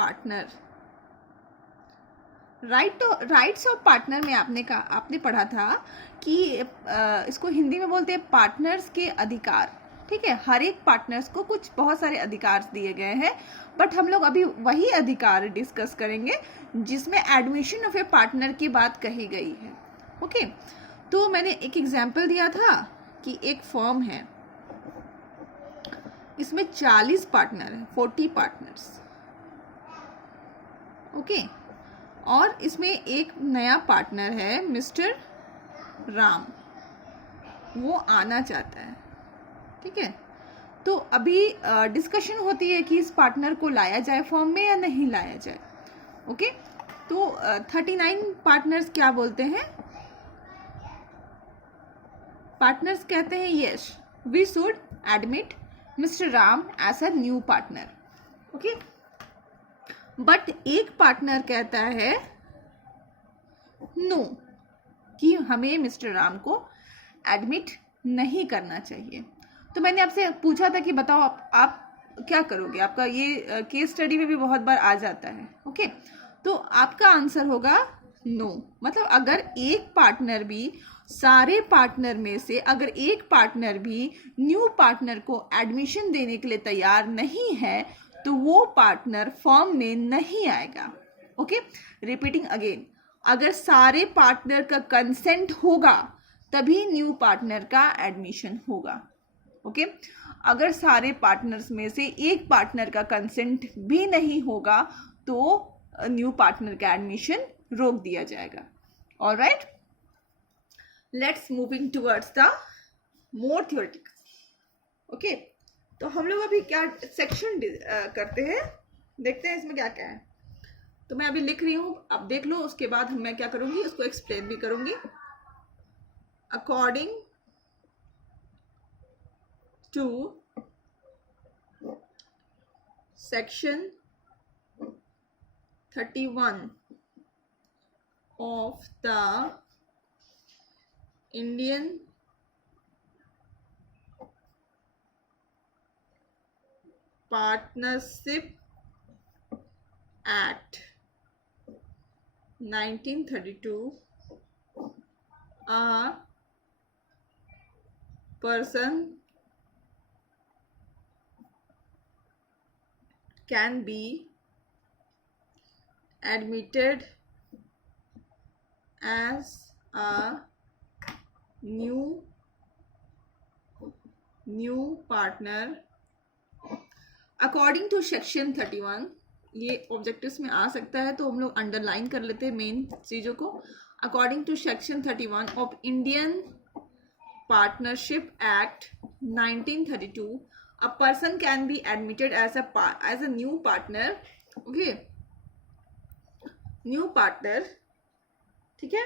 Partner. Rights of partner में आपने पढ़ा था कि इसको हिंदी में बोलते हैं पार्टनर्स के अधिकार। ठीक है, हर एक पार्टनर्स को कुछ बहुत सारे अधिकार दिए गए हैं, बट हम लोग अभी वही अधिकार डिस्कस करेंगे जिसमें एडमिशन ऑफ ए पार्टनर की बात कही गई है। ओके, तो मैंने एक एग्जाम्पल दिया था कि एक फर्म है, इसमें 40 पार्टनर है, 40 पार्टनर्स। ओके, और इसमें एक नया पार्टनर है मिस्टर राम, वो आना चाहता है। ठीक है, तो अभी डिस्कशन होती है कि इस पार्टनर को लाया जाए फर्म में या नहीं लाया जाए। ओके, तो 39 पार्टनर्स क्या बोलते हैं? पार्टनर्स कहते हैं yes, we should admit mister Ram as a new partner. Okay, but एक पार्टनर कहता है नो, कि हमें मिस्टर राम को एडमिट नहीं करना चाहिए। तो मैंने आपसे पूछा था कि बताओ आप क्या करोगे, आपका ये केस स्टडी में भी बहुत बार आ जाता है। ओके, तो आपका आंसर होगा नो। मतलब अगर एक पार्टनर भी, सारे पार्टनर में से अगर एक पार्टनर भी न्यू पार्टनर को एडमिशन देने के लिए तैयार नहीं है तो वो पार्टनर फर्म में नहीं आएगा। ओके, रिपीटिंग अगेन, अगर सारे पार्टनर का कंसेंट होगा तभी न्यू पार्टनर का एडमिशन होगा। ओके, अगर सारे पार्टनर्स में से एक पार्टनर का कंसेंट भी नहीं होगा तो न्यू पार्टनर का एडमिशन रोक दिया जाएगा। Alright, let's moving towards the more theoretical. Okay, तो हम लोग अभी क्या सेक्शन करते हैं, देखते हैं इसमें क्या क्या है। तो मैं अभी लिख रही हूँ, आप देख लो, उसके बाद मैं क्या करूँगी उसको एक्सप्लेन भी करूँगी। According to section 31 of the Indian Partnership Act 1932, a person can be admitted as a new partner according to section 31। ये ऑब्जेक्टिव्स में आ सकता है तो हम लोग अंडरलाइन कर लेते हैं मेन चीज़ों को। According to section 31 of Indian partnership act 1932, a person can be admitted as a new partner. Okay, new partner. ठीक है,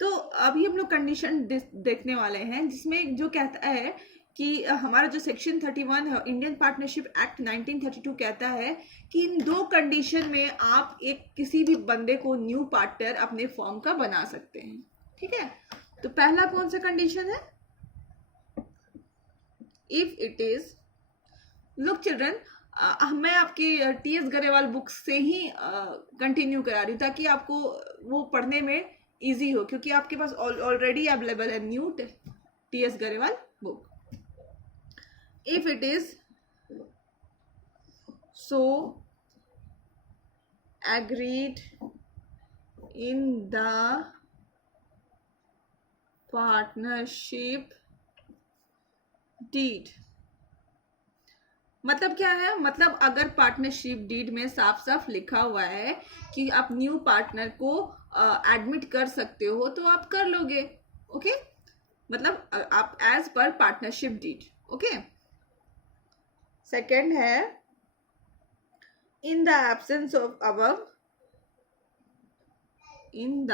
तो अभी हम लोग कंडीशन देखने वाले हैं जिसमें जो कहता है कि हमारा जो सेक्शन 31 है इंडियन पार्टनरशिप एक्ट 1932 कहता है कि इन दो कंडीशन में आप एक किसी भी बंदे को न्यू पार्टनर अपने फॉर्म का बना सकते हैं। ठीक है, तो पहला कौन सा कंडीशन है? If it is, look children, मैं आपकी टीएस गरेवाल बुक से ही कंटिन्यू करा रही हूँ ताकि आपको वो पढ़ने में इजी हो, क्योंकि आपके पास ऑलरेडी अवेलेबल है new TS Grewal book. If it is so agreed in the partnership deed, मतलब क्या है? मतलब अगर पार्टनरशिप डीड में साफ साफ लिखा हुआ है कि आप न्यू पार्टनर को एडमिट कर सकते हो तो आप कर लोगे। ओके, मतलब आप as per partnership deed. Okay, second है in the absence of above, in the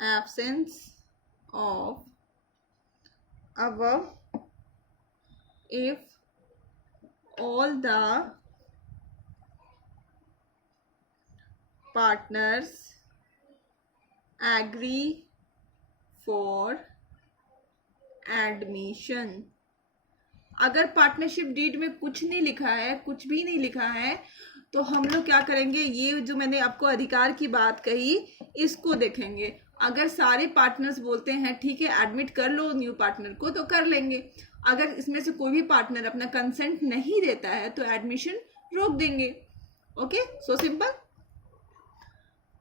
absence of above, if all the partners agree for admission। अगर पार्टनरशिप डीड में कुछ नहीं लिखा है, कुछ भी नहीं लिखा है, तो हम लोग क्या करेंगे, ये जो मैंने आपको अधिकार की बात कही इसको देखेंगे। अगर सारे पार्टनर्स बोलते हैं ठीक है एडमिट कर लो न्यू पार्टनर को, तो कर लेंगे। अगर इसमें से कोई भी पार्टनर अपना कंसेंट नहीं देता है तो एडमिशन रोक देंगे। Okay, so simple.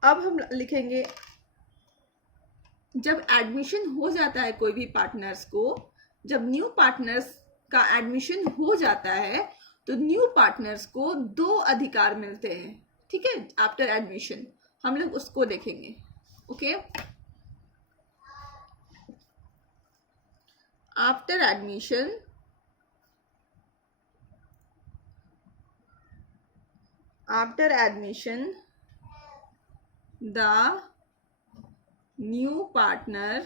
अब हम लिखेंगे जब एडमिशन हो जाता है कोई भी पार्टनर्स को, जब न्यू पार्टनर्स का एडमिशन हो जाता है तो न्यू पार्टनर्स को 2 अधिकार मिलते हैं। ठीक है, आफ्टर एडमिशन हम लोग उसको देखेंगे। Okay, after admission the new partner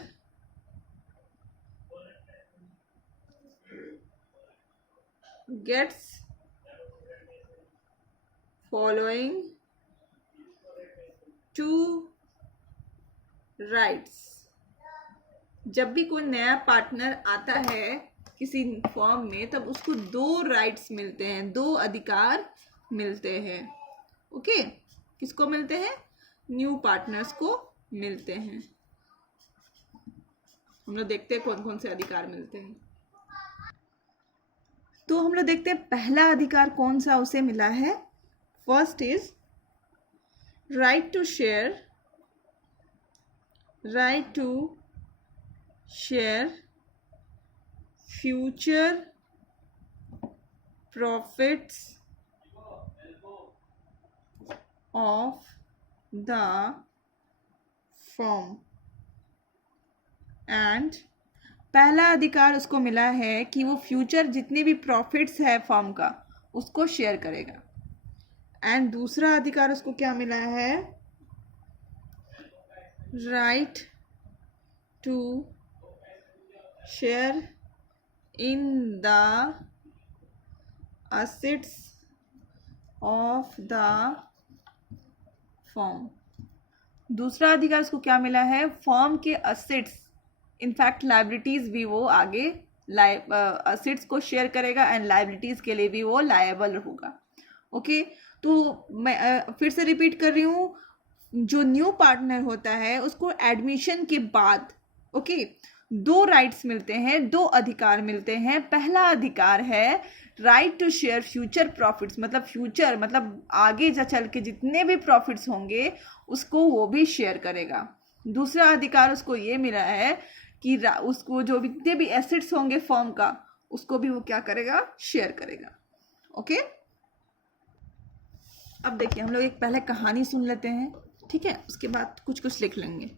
gets following 2 rights। जब भी कोई नया पार्टनर आता है किसी फॉर्म में तब उसको 2 राइट्स मिलते हैं, 2 अधिकार मिलते हैं। ओके, किसको मिलते हैं? न्यू पार्टनर्स को मिलते हैं। हम लोग देखते हैं कौन कौन से अधिकार मिलते हैं। तो हम लोग देखते हैं पहला अधिकार कौन सा उसे मिला है। First is right to share future profits of the firm. And पहला अधिकार उसको मिला है कि वो फ्यूचर जितने भी प्रॉफिट्स है फर्म का उसको शेयर करेगा। एंड दूसरा अधिकार उसको क्या मिला है? Right to share in the assets of the firm. दूसरा अधिकार उसको क्या मिला है? फर्म के असेट्स, इनफैक्ट लाइबिलिटीज भी वो आगे असेट्स को शेयर करेगा एंड लाइबिलिटीज के लिए भी वो लायबल होगा। ओके, तो मैं फिर से रिपीट कर रही हूँ, जो न्यू पार्टनर होता है उसको एडमिशन के बाद 2 राइट्स मिलते हैं, 2 अधिकार मिलते हैं। पहला अधिकार है right to share future profits, मतलब फ्यूचर मतलब आगे जा चल के जितने भी प्रॉफिट्स होंगे उसको वो भी शेयर करेगा। दूसरा अधिकार उसको ये मिला है कि उसको जो जितने भी एसेट्स होंगे फर्म का उसको भी वो क्या करेगा? शेयर करेगा। ओके, अब देखिए हम लोग एक पहले कहानी सुन लेते हैं, ठीक है, उसके बाद कुछ कुछ लिख लेंगे।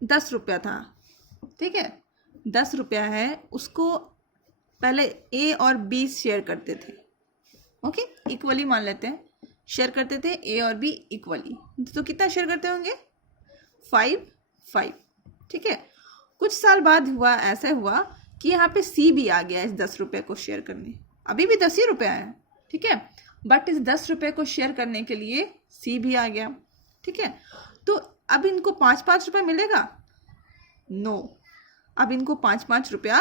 10 रुपया था, ठीक है, 10 रुपया है, उसको पहले ए और बी शेयर करते थे। ओके, इक्वली मान लेते हैं, शेयर करते थे ए और बी इक्वली। तो कितना शेयर करते होंगे? 5। ठीक है, कुछ साल बाद ऐसा हुआ कि यहाँ पे सी भी आ गया इस 10 रुपये को शेयर करने। अभी भी 10 ही रुपया है, ठीक है, बट इस 10 रुपये को शेयर करने के लिए सी भी आ गया। ठीक है, तो अब इनको 5-5 रुपये मिलेगा? नो, अब इनको 5-5 रुपया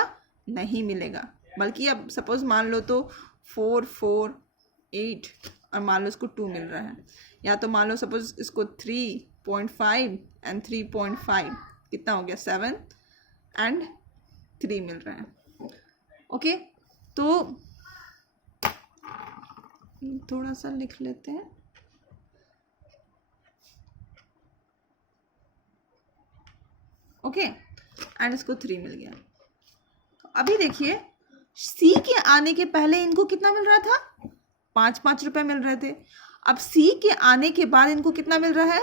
नहीं मिलेगा, बल्कि अब सपोज मान लो तो 4, 4, 8 और मान लो इसको 2 मिल रहा है, या तो मान लो सपोज इसको 3.5 एंड 3.5 कितना हो गया? 7 एंड 3 मिल रहा है। ओके, तो थोड़ा सा लिख लेते हैं। ओके, एंड इसको 3 मिल गया। तो अभी देखिए सी के आने के पहले इनको कितना मिल रहा था? 5-5 रुपए मिल रहे थे। अब सी के आने के बाद इनको कितना मिल रहा है?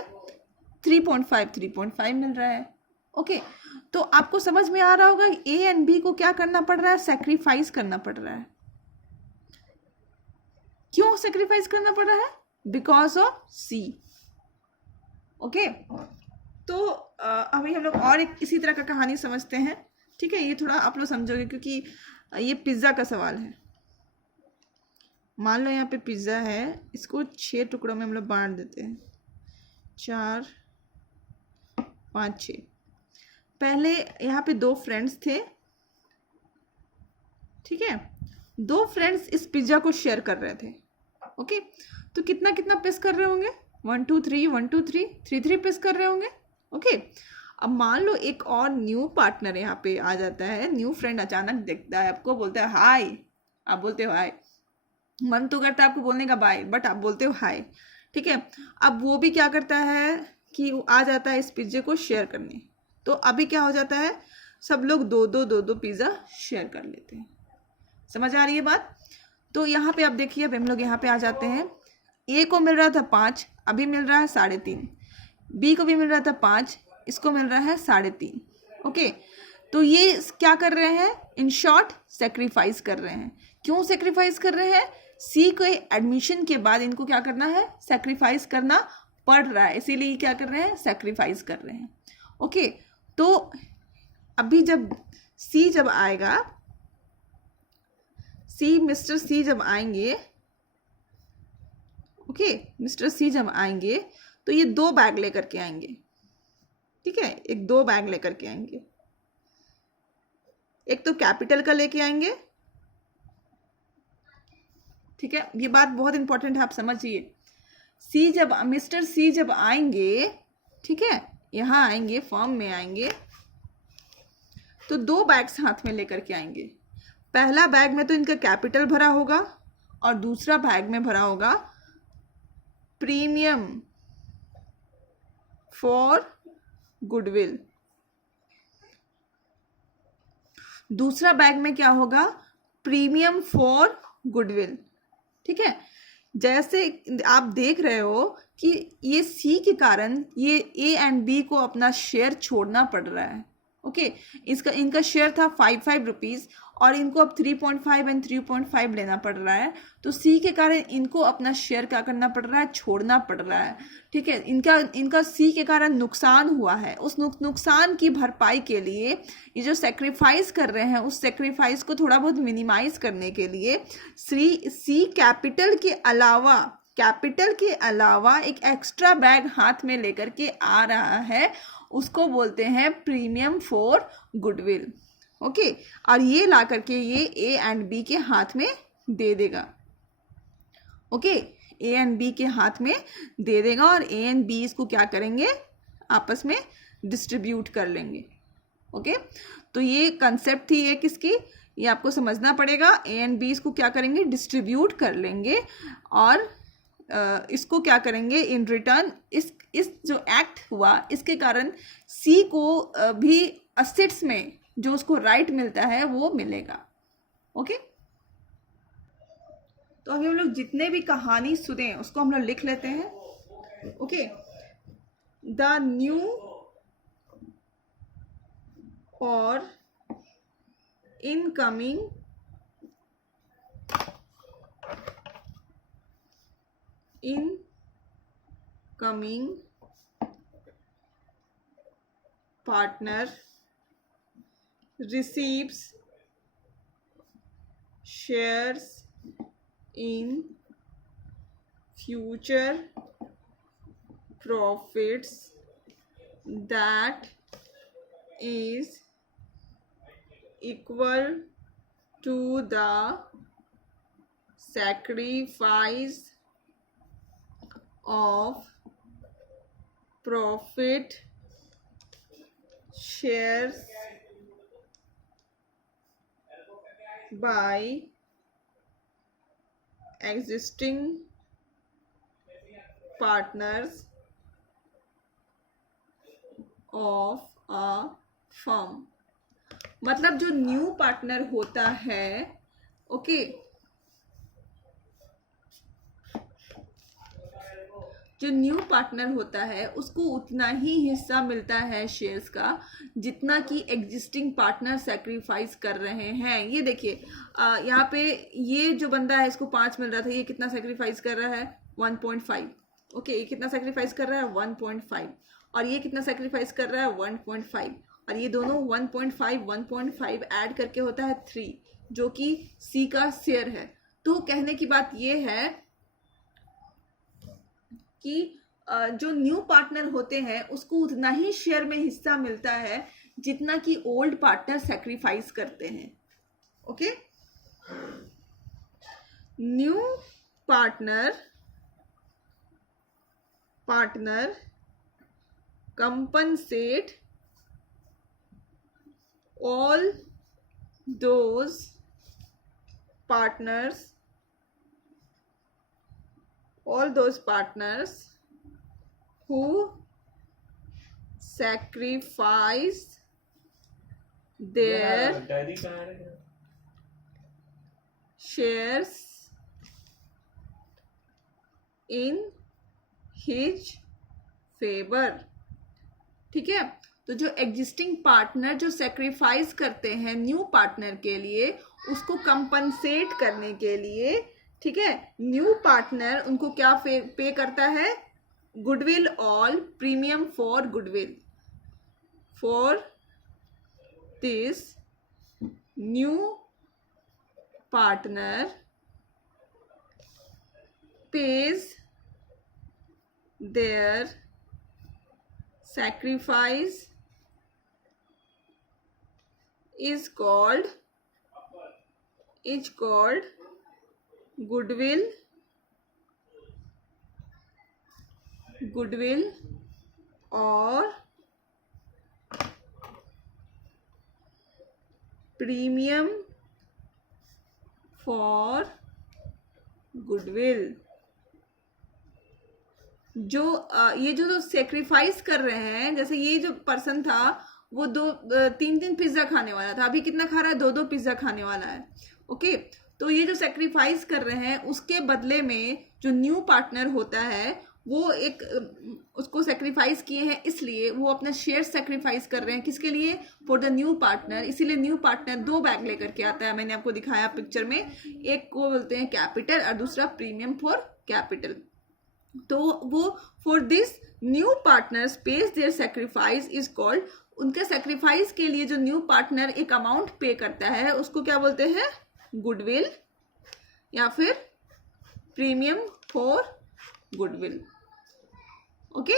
3.5 मिल रहा है। ओके, तो आपको समझ में आ रहा होगा ए एंड बी को क्या करना पड़ रहा है? सेक्रीफाइस करना पड़ रहा है। क्यों सेक्रीफाइस करना पड़ रहा है? Because of C. ओके, तो अभी हम लोग और एक इसी तरह का कहानी समझते हैं। ठीक है, ये थोड़ा आप लोग समझोगे क्योंकि ये पिज्ज़ा का सवाल है। मान लो यहाँ पे पिज्ज़ा है, इसको 6 टुकड़ों में हम लोग बांट देते हैं, 4, 5, 6। पहले यहाँ पे 2 फ्रेंड्स थे, ठीक है, 2 फ्रेंड्स इस पिज्ज़ा को शेयर कर रहे थे। ओके, तो कितना कितना पिस कर रहे होंगे, 1 2 3 1 2 3 3 3 पिस कर रहे होंगे। ओके, अब मान लो एक और न्यू पार्टनर यहाँ पे आ जाता है, न्यू फ्रेंड अचानक देखता है आपको, बोलता है हाय, आप बोलते हो हाय, मन तो करता है आपको बोलने का बाय, बट आप बोलते हो हाय, ठीक है। अब वो भी क्या करता है कि वो आ जाता है इस पिज्जे को शेयर करने, तो अभी क्या हो जाता है, सब लोग दो दो पिज्ज़ा शेयर कर लेते हैं। समझ आ रही है बात? तो यहाँ पे आप देखिए, अब हम लोग यहाँ पे आ जाते हैं, ए को मिल रहा था 5, अभी मिल रहा है 3.5, बी को भी मिल रहा था 5, इसको मिल रहा है 3.5। ओके, तो ये क्या कर रहे हैं, इन शॉर्ट सेक्रीफाइस कर रहे हैं। क्यों सेक्रीफाइस कर रहे हैं, सी के एडमिशन के बाद इनको क्या करना है, सेक्रीफाइस करना पड़ रहा है, इसीलिए क्या कर रहे हैं, सेक्रीफाइस कर रहे हैं। ओके, तो अभी जब सी जब आएगा, मिस्टर सी जब आएंगे, ओके, मिस्टर सी जब आएंगे तो ये 2 बैग लेकर के आएंगे, ठीक है, एक 2 बैग लेकर के आएंगे। एक तो कैपिटल का लेके आएंगे, ठीक है, ये बात बहुत इंपॉर्टेंट है, आप समझिए। मिस्टर सी जब आएंगे, ठीक है, यहां आएंगे, फॉर्म में आएंगे, तो 2 बैग्स हाथ में लेकर के आएंगे। पहला बैग में तो इनका कैपिटल भरा होगा और दूसरा बैग में भरा होगा प्रीमियम फॉर गुडविल। दूसरा बैग में क्या होगा, प्रीमियम फॉर गुडविल, ठीक है। जैसे आप देख रहे हो कि ये सी के कारण ये ए एंड बी को अपना शेयर छोड़ना पड़ रहा है। ओके, इनका शेयर था 5 रुपीज़ और इनको अब 3.5 एंड 3.5 लेना पड़ रहा है, तो सी के कारण इनको अपना शेयर क्या करना पड़ रहा है, छोड़ना पड़ रहा है, ठीक है। इनका सी के कारण नुकसान हुआ है, उस नुकसान की भरपाई के लिए ये जो सेक्रीफाइस कर रहे हैं, उस सेक्रीफाइस को थोड़ा बहुत मिनिमाइज करने के लिए सी कैपिटल के अलावा एक एक्स्ट्रा बैग हाथ में लेकर के आ रहा है, उसको बोलते हैं प्रीमियम फॉर गुडविल। ओके, और ये ला करके ये ए एंड बी के हाथ में दे देगा। ओके, ए एंड बी के हाथ में दे देगा और ए एंड बी इसको क्या करेंगे, आपस में डिस्ट्रीब्यूट कर लेंगे। ओके, तो ये कंसेप्ट थी, ये किसकी, ये आपको समझना पड़ेगा। ए एंड बी इसको क्या करेंगे, डिस्ट्रीब्यूट कर लेंगे और इसको क्या करेंगे, इन रिटर्न इस जो एक्ट हुआ इसके कारण सी को भी असेट्स में जो उसको राइट मिलता है वो मिलेगा। ओके, तो अभी हम लोग जितने भी कहानी सुने उसको हम लोग लिख लेते हैं। ओके, द न्यू और incoming partner receives shares in future profits that is equal to the sacrifice of profit shares by existing partners of a firm। मतलब जो न्यू पार्टनर होता है, ओके, जो न्यू पार्टनर होता है उसको उतना ही हिस्सा मिलता है शेयर्स का जितना कि एग्जिस्टिंग पार्टनर सेक्रीफाइस कर रहे हैं। ये देखिए, यहाँ पे ये जो बंदा है इसको 5 मिल रहा था, ये कितना सेक्रीफाइस कर रहा है, 1.5। ओके, ये कितना सेक्रीफाइस कर रहा है, 1.5, और ये कितना सेक्रीफाइस कर रहा है, 1.5, और ये दोनों 1.5 ऐड करके होता है 3, जो कि सी का शेयर है। तो कहने की बात ये है कि जो न्यू पार्टनर होते हैं उसको उतना ही शेयर में हिस्सा मिलता है जितना कि ओल्ड पार्टनर सेक्रीफाइस करते हैं। Okay, new partner partner compensate all those partners who sacrifice their shares in his favor। ठीक है, तो जो एग्जिस्टिंग पार्टनर जो सेक्रीफाइस करते हैं न्यू पार्टनर के लिए, उसको कंपनसेट करने के लिए, ठीक है, न्यू पार्टनर उनको क्या पे करता है? Goodwill all premium for goodwill. For this new partner pays their sacrifice is called goodwill or premium for goodwill। जो ये जो सेक्रीफाइस कर रहे हैं, जैसे ये जो पर्सन था वो 3 पिज्जा खाने वाला था, अभी कितना खा रहा है? 2 पिज्जा खाने वाला है। ओके, तो ये जो सेक्रीफाइस कर रहे हैं उसके बदले में जो न्यू पार्टनर होता है वो उसको सेक्रीफाइस किए हैं, इसलिए वो अपना शेयर सेक्रीफाइस कर रहे हैं। किसके लिए? For the new partner. इसीलिए न्यू पार्टनर 2 बैग लेकर के आता है, मैंने आपको दिखाया पिक्चर में। एक को बोलते हैं कैपिटल और दूसरा प्रीमियम फॉर कैपिटल। तो वो for this new partners page there sacrifice is called, उनके सेक्रीफाइस के लिए जो न्यू पार्टनर एक अमाउंट पे करता है उसको क्या बोलते हैं? गुडविल या फिर प्रीमियम फॉर गुडविल। ओके,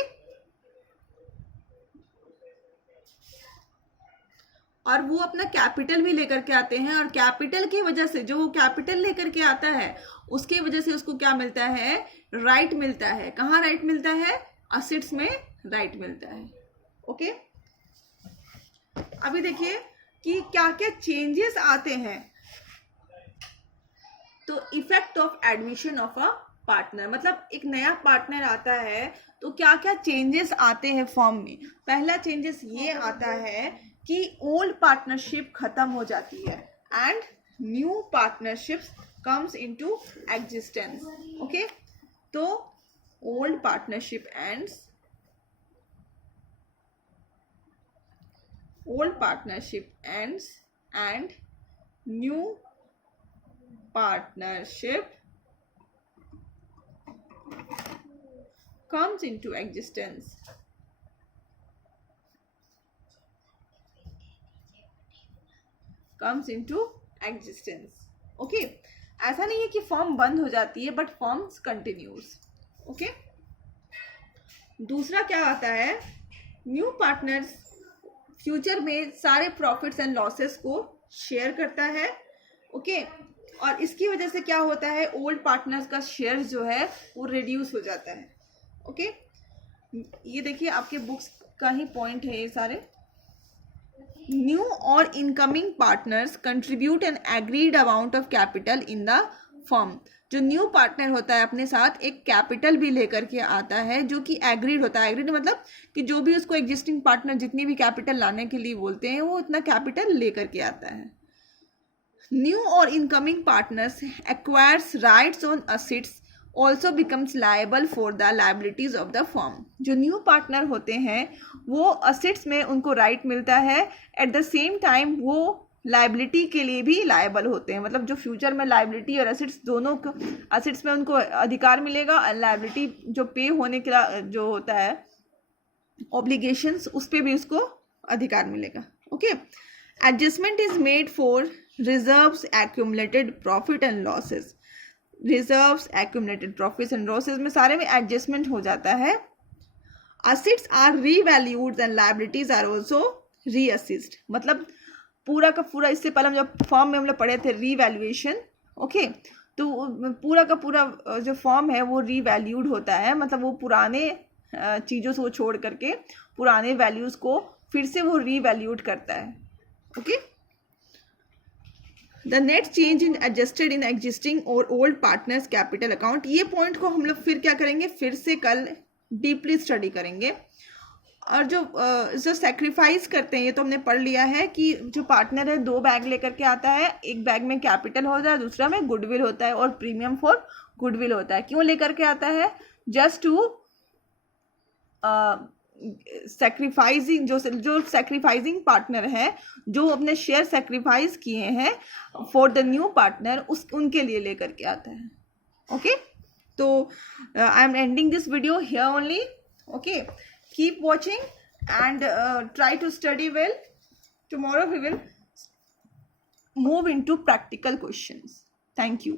और वो अपना कैपिटल भी लेकर के आते हैं, और कैपिटल की वजह से, जो वो कैपिटल लेकर के आता है उसकी वजह से उसको क्या मिलता है? राइट मिलता है। कहाँ राइट मिलता है? असेट्स में राइट मिलता है। ओके, अभी देखिए कि क्या क्या चेंजेस आते हैं। तो effect of admission of a partner, मतलब एक नया पार्टनर आता है तो क्या क्या चेंजेस आते हैं फॉर्म में। पहला चेंजेस ये आता है कि ओल्ड पार्टनरशिप खत्म हो जाती है and new partnership comes into existence. Okay, तो old partnership ends, and new partnership comes into existence। Okay, ऐसा नहीं है कि फॉर्म बंद हो जाती है, बट फॉर्म्स कंटिन्यूज। ओके, दूसरा क्या आता है? न्यू पार्टनर्स फ्यूचर में सारे प्रॉफिट्स एंड लॉसेस को शेयर करता है। ओके, और इसकी वजह से क्या होता है? ओल्ड पार्टनर्स का शेयर जो है वो रिड्यूस हो जाता है। ओके, ये देखिए आपके बुक्स का ही पॉइंट है ये सारे। न्यू और incoming partners contribute N agreed amount of capital in the firm. जो न्यू पार्टनर होता है अपने साथ एक कैपिटल भी लेकर के आता है जो कि एग्रीड होता है। एग्रीड मतलब कि जो भी उसको एग्जिस्टिंग पार्टनर जितनी भी कैपिटल लाने के लिए बोलते हैं वो इतना कैपिटल लेकर के आता है। न्यू और incoming partners acquires rights on assets also becomes liable for the liabilities of the firm। जो न्यू पार्टनर होते हैं वो असेट्स में उनको राइट मिलता है, एट द सेम टाइम वो लाइबिलिटी के लिए भी लायबल होते हैं। मतलब जो फ्यूचर में लाइबिलिटी और असेट्स दोनों को, असेट्स में उनको अधिकार मिलेगा और लाइबिलिटी जो पे होने के जो होता है ऑब्लिगेशंस, उस पर भी उसको अधिकार मिलेगा। Okay, adjustment is made for reserves accumulated profit and losses. Reserves accumulated profits and losses में सारे में एडजस्टमेंट हो जाता है। Assets are revalued and liabilities are also reassessed. मतलब पूरा का पूरा, इससे पहले हम जब फॉर्म में हम लोग पढ़े थे रीवैल्यूएशन। ओके, तो पूरा का पूरा जो फॉर्म है वो रीवैल्यूड होता है, मतलब वो पुराने चीज़ों को छोड़ करके पुराने वैल्यूज़ को फिर से वो रीवैल्यूट करता है. Okay. The net change in adjusted in existing और ओल्ड पार्टनर्स कैपिटल अकाउंट. ये पॉइंट को हम लोग फिर क्या करेंगे, फिर से कल डीपली स्टडी करेंगे. और जो सेक्रीफाइस करते हैं, ये तो हमने पढ़ लिया है कि जो पार्टनर है 2 बैग लेकर के आता है, एक बैग में कैपिटल होता है, दूसरा में गुडविल होता है और प्रीमियम फॉर गुडविल होता है. क्यों लेकर के आता है? जस्ट टू सेक्रीफाइसिंग, जो सेक्रीफाइसिंग पार्टनर है, जो अपने शेयर सेक्रीफाइस किए हैं फॉर द न्यू पार्टनर, उनके लिए लेकर के आता है. ओके. तो I am ending this video here only. Okay. Keep watching and try to study well. Tomorrow we will move into practical questions. Thank you.